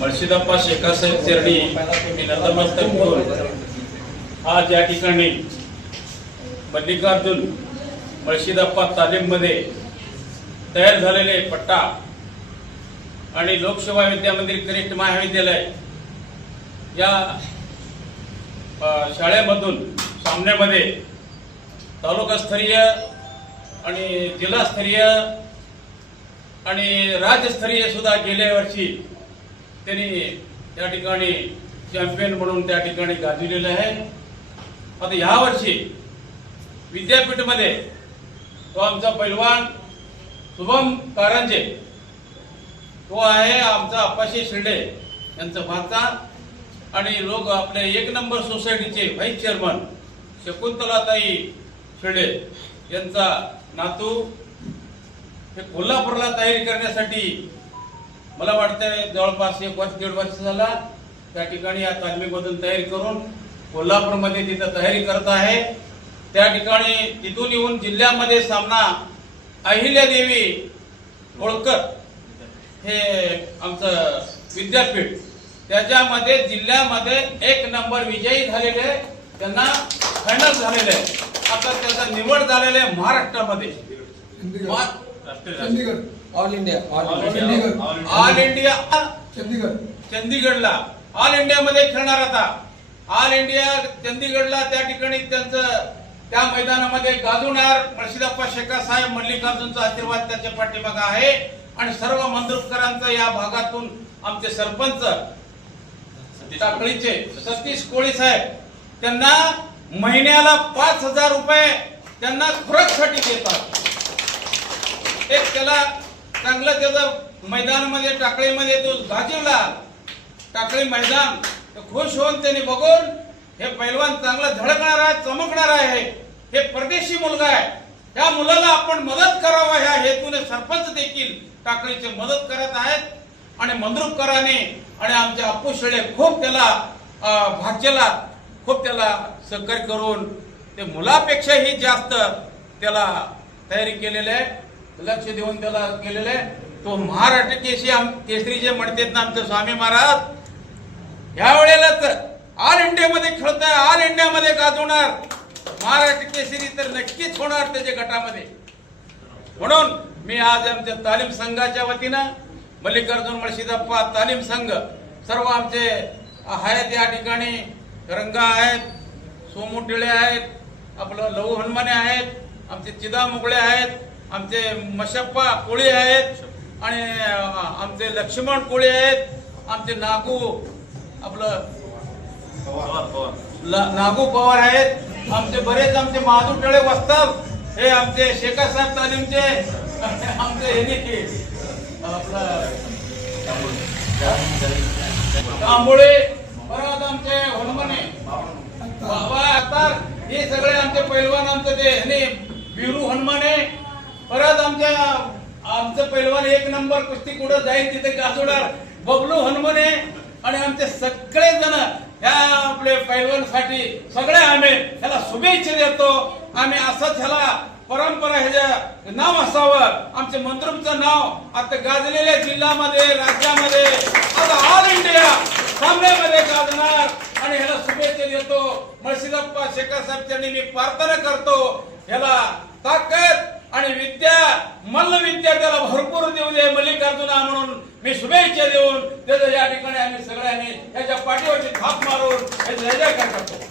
मर्शिदाप्पा शेखासाहेब चरणी मी नतमस्तक होऊन आज या ठिकाणी मल्लिकार्जुन मर्शिदाप्पा तालीममध्ये तयार झालेले पट्टा आणि लोकसेवा विद्यामंदिर कनिष्ठ महाविद्यालय या शाळेमधून सामन्यामध्ये तालुकास्तरीय आणि जिल्हास्तरीय आणि राज्यस्तरीय सुद्धा गेल्या वर्षी त्यांनी त्या ठिकाणी चॅम्पियन म्हणून त्या ठिकाणी गाजविलेलं आहे. आता ह्या वर्षी विद्यापीठमध्ये तो आमचा पैलवान शुभम कारंजे तो आहे आमचा अप्पाशी शिंदे यांचा भाचा आणि लोक आपले एक नंबर सोसायटीचे व्हाईस चेअरमन शकुंतलाताई शिंदे यांचा नातू हे कोल्हापूरला तयारी करण्यासाठी मला वाटतंय जवळपास एक वर्ष दीड वर्ष झाला. त्या ठिकाणी या तालमीमधून तयारी करून कोल्हापूरमध्ये तिथं तयारी करत आहे. त्या ठिकाणी तिथून येऊन जिल्ह्यामध्ये सामना अहिल्यादेवी होळकर हे आमचं विद्यापीठ त्याच्यामध्ये जिल्ह्यामध्ये एक नंबर विजयी झालेले त्यांना फायनल झालेले आहे. आता त्याचा निवड झालेले आहे महाराष्ट्रामध्ये. Chandigarh. All India all all India India all India Chandigarh. चंदीगडला. All इंडियामध्ये खेळणार आता. ऑल इंडिया चंदीगडला त्या ठिकाणी त्यांचं त्या मैदानामध्ये गाजवणार. मळशीदप्पा शेखा साहेब मल्लिकार्जुनचा आशीर्वाद त्याच्या पाठीमागे आहे. आणि सर्व मंद्रुपकरांचं या भागातून आमचे सरपंच टाकळीचे सतीश कोळी साहेब त्यांना महिन्याला पाच हजार रुपये त्यांना खुराकसाठी देतात. एक त्याला चांगलं त्याचं मैदानामध्ये टाकळीमध्ये तो गाजवला. टाकळी मैदान तर खुश होऊन त्याने बघून हे पैलवान चांगलं धडकणार आहे चमकणार आहे. हे परदेशी मुलगा आहे. त्या मुलाला आपण मदत करावा ह्या हेतूने सरपंच देखील टाकळीचे मदत करत आहेत. आणि मंद्रुपकराने आणि आमचे अप्पू शेळे खूप त्याला अं, खूप त्याला सहकार्य करून ते मुलापेक्षाही जास्त त्याला तयारी केलेली आहे. लक्ष देऊन त्याला केलेलं आहे. तो महाराष्ट्र केशी आम केसरी जे म्हणतात ना आमचे स्वामी महाराज ह्या वेळेला तर ऑल इंडियामध्ये खेळतोय ऑल इंडियामध्ये गाजवणार. महाराष्ट्र केसरी तर नक्कीच होणार त्याच्या गटामध्ये. म्हणून मी आज आमच्या तालीम संघाच्या वतीनं मल्लिकार्जुन मळशीदप्पा तालीम संघ सर्व आमचे आहेत या ठिकाणी. रंगा आहेत सोमू टिळे आहेत आपलं लहू हनुमाने आहेत आमचे चिदा मुगळे आहेत आमचे मशप्पा कोळी आहेत आणि आमचे लक्ष्मण कोळी आहेत आमचे नागू आपलं नागू पवार आहेत आमचे बरेच आमचे महादू टळे वस्ताद हे आमचे शेखर साहेब तालीमचे आमचे हे नाही आंबोळे परत आमचे हनुमाने बाबा आता हे सगळे आमचे पैलवान आमचे ते ह्याने बिरू हनुमाने परत आमच्या आमचं पैलवान एक नंबर कुस्ती कुठं जाईल तिथे गाजवणार बबलू हनुमाने आणि आमचे सगळे जण ह्या आपले पैलवानसाठी सगळे आम्ही ह्याला शुभेच्छा देतो. आम्ही असंच ह्याला परंपरा ह्याच्या नाव असावं. आमचे मंत्रुमचं नाव आता गाजलेल्या जिल्ह्यामध्ये राज्यामध्ये आता ऑल इंडिया सामन्यामध्ये गाजणार आणि ह्याला शुभेच्छा देतो. मशिदप्पा शेखर साहेबच्या मी प्रार्थना करतो. ह्याला ताकद आणि विद्या मल्ल विद्या त्याला भरपूर देऊ दे. मल्लिकार्जुना म्हणून मी शुभेच्छा देऊन त्याचं या ठिकाणी आम्ही सगळ्यांनी याच्या पाठीवरची थाप मारून याचा जयजयकार करतो